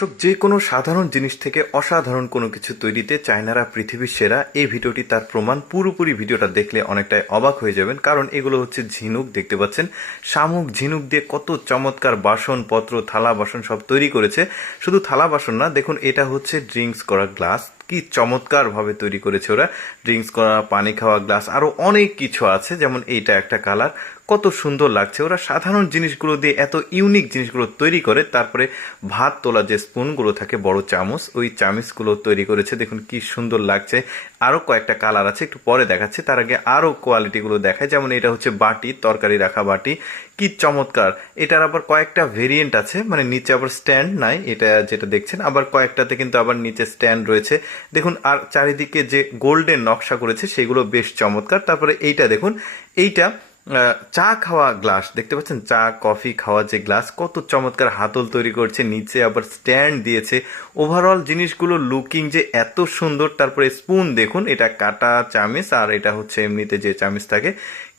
দর্শক, যে কোনো সাধারণ জিনিস থেকে অসাধারণ কোনো কিছু তৈরিতে চায়নারা পৃথিবীর সেরা। এই ভিডিওটি তার প্রমাণ। পুরোপুরি ভিডিওটা দেখলে অনেকটাই অবাক হয়ে যাবেন কারণ এগুলো হচ্ছে ঝিনুক দেখতে পাচ্ছেন? শামুক ঝিনুক দিয়ে কত চমৎকার বাসন পত্র থালা বাসন সব তৈরি করেছে। শুধু থালা বাসন না দেখুন এটা হচ্ছে ড্রিঙ্কস করা গ্লাস। কি চমৎকার ভাবে তৈরি করেছে ওরা। ড্রিঙ্কস করা, পানি খাওয়া, গ্লাস, আরও অনেক কিছু আছে, যেমন এইটা একটা কালার। কত সুন্দর লাগছে। ওরা সাধারণ জিনিসগুলো দিয়ে এত ইউনিক জিনিসগুলো তৈরি করে, তারপরে ভাত তোলা যে স্পুনগুলো থাকে, বড় চামচ, ওই চামচগুলো তৈরি করেছে। দেখুন কি সুন্দর লাগছে। আরও কয়েকটা কালার আছে, একটু পরে দেখাচ্ছে। তার আগে আরও কোয়ালিটিগুলো দেখায় যেমন এটা হচ্ছে বাটি, তরকারি রাখা বাটি। কি চমৎকার! এটার আবার কয়েকটা ভেরিয়েন্ট আছে মানে নিচে আবার স্ট্যান্ড নাই, এটা যেটা দেখছেন। আবার কয়েকটাতে কিন্তু আবার নিচে স্ট্যান্ড রয়েছে। দেখুন, আর চারিদিকে যে গোল্ডেন নকশা করেছে, সেগুলো বেশ চমৎকার। তারপরে এইটা দেখুন, এইটা চা খাওয়া গ্লাস। দেখতে পাচ্ছেন, চা, কফি খাওয়া যে গ্লাস, কত চমৎকার হাতল তৈরি করছে, নিচে আবার স্ট্যান্ড দিয়েছে। ওভারঅল জিনিসগুলো লুকিং যে এত সুন্দর, তারপরে স্পুন দেখুন, এটা কাটা চামিচ, আর এটা হচ্ছে এমনিতে যে চামিচ থাকে,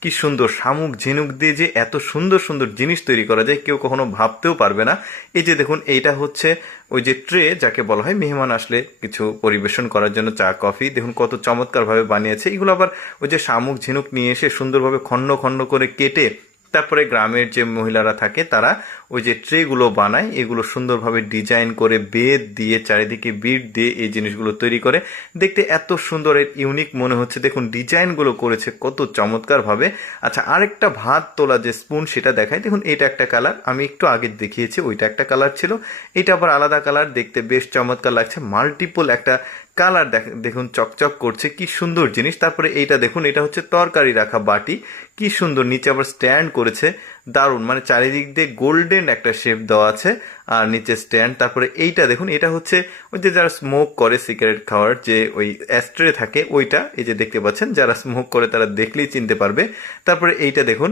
কি সুন্দর শামুক ঝিনুক দিয়ে যে এত সুন্দর সুন্দর জিনিস তৈরি করা যায়, কেউ কখনো ভাবতেও পারবে না। এই যে দেখুন, এইটা হচ্ছে ওই যে ট্রে, যাকে বলা হয় মেহমান আসলে কিছু পরিবেশন করার জন্য চা, কফি, দেখুন কত চমৎকারভাবে বানিয়েছে। এগুলো আবার ওই যে শামুক, ঝিনুক নিয়ে এসে সুন্দরভাবে খণ্ড খণ্ড করে কেটে তারপরে গ্রামের যে মহিলারা থাকে, তারা ওই যে ট্রেগুলো বানায়, এগুলো সুন্দরভাবে ডিজাইন করে বেদ দিয়ে, চারিদিকে বিট দিয়ে এই জিনিসগুলো তৈরি করে। দেখতে এত সুন্দর ইউনিক মনে হচ্ছে। দেখুন ডিজাইনগুলো করেছে কত চমৎকার ভাবে আচ্ছা আরেকটা ভাত তোলা যে স্পুন সেটা দেখায় দেখুন, এটা একটা কালার আমি একটু আগে দেখিয়েছি, ওইটা একটা কালার ছিল। এটা আবার আলাদা কালার দেখতে বেশ চমৎকার লাগছে। মাল্টিপল একটা কালার দেখুন, চকচক করছে, কি সুন্দর জিনিস। তারপরে এইটা দেখুন, এটা হচ্ছে তরকারি রাখা বাটি। কি সুন্দর, নিচে আবার স্ট্যান্ড করেছে, দারুণ। মানে চারিদিক দিয়ে গোল্ডেন একটা শেপ দেওয়া আছে, আর নিচে স্ট্যান্ড। তারপরে এইটা দেখুন, এটা হচ্ছে ওই যে যারা স্মোক করে সিগারেট খাওয়ার, যে ওই অ্যাস্ট্রে থাকে, ওইটা, এই যে দেখতে পাচ্ছেন, যারা স্মোক করে তারা দেখলেই চিনতে পারবে। তারপরে এইটা দেখুন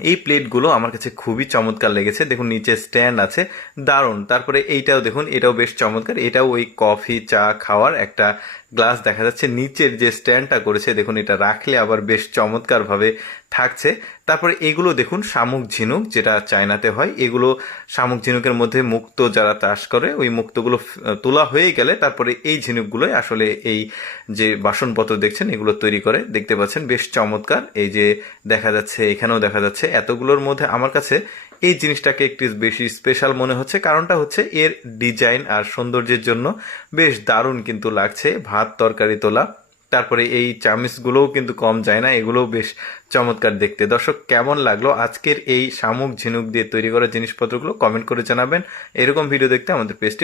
এই প্লেটগুলো আমার কাছে খুবই চমৎকার লেগেছে। দেখুন, নিচে স্ট্যান্ড আছে। দারুণ। তারপরে এইটাও দেখুন, এটাও বেশ চমৎকার। এটাও ওই কফি, চা খাওয়ার একটা গ্লাস দেখা যাচ্ছে, নিচের যে স্ট্যান্ডটা করেছে, দেখুন এটা রাখলে আবার বেশ চমৎকার ভাবে থাকছে। তারপরে এগুলো দেখুন, শামুক ঝিনুক যেটা চায়নাতে হয়, এগুলো শামুক ঝিনুকের মধ্যে মুক্ত যারা চাষ করে, ওই মুক্তগুলো তোলা হয়ে গেলে তারপরে এই ঝিনুকগুলোই আসলে এই যে বাসনপত্র দেখছেন, এগুলো তৈরি করে, দেখতে পাচ্ছেন, বেশ চমৎকার। এই যে দেখা যাচ্ছে, এখানেও দেখা যাচ্ছে, এতগুলোর মধ্যে আমার কাছে এই জিনিসটাকে একটু বেশি স্পেশাল মনে হচ্ছে। কারণটা হচ্ছে এর ডিজাইন আর সৌন্দর্যের জন্য বেশ দারুণ কিন্তু লাগছে। ভাত, তরকারি, তোলা। তারপরে এই চামিচগুলোও কিন্তু কম যায় না, এগুলোও বেশ চমৎকার দেখতে। দর্শক, কেমন লাগল আজকের এই শামুক ঝিনুক দিয়ে তৈরি করা জিনিসপত্রগুলো? কমেন্ট করে জানাবেন। এরকম ভিডিও দেখতে আমাদের পেজটি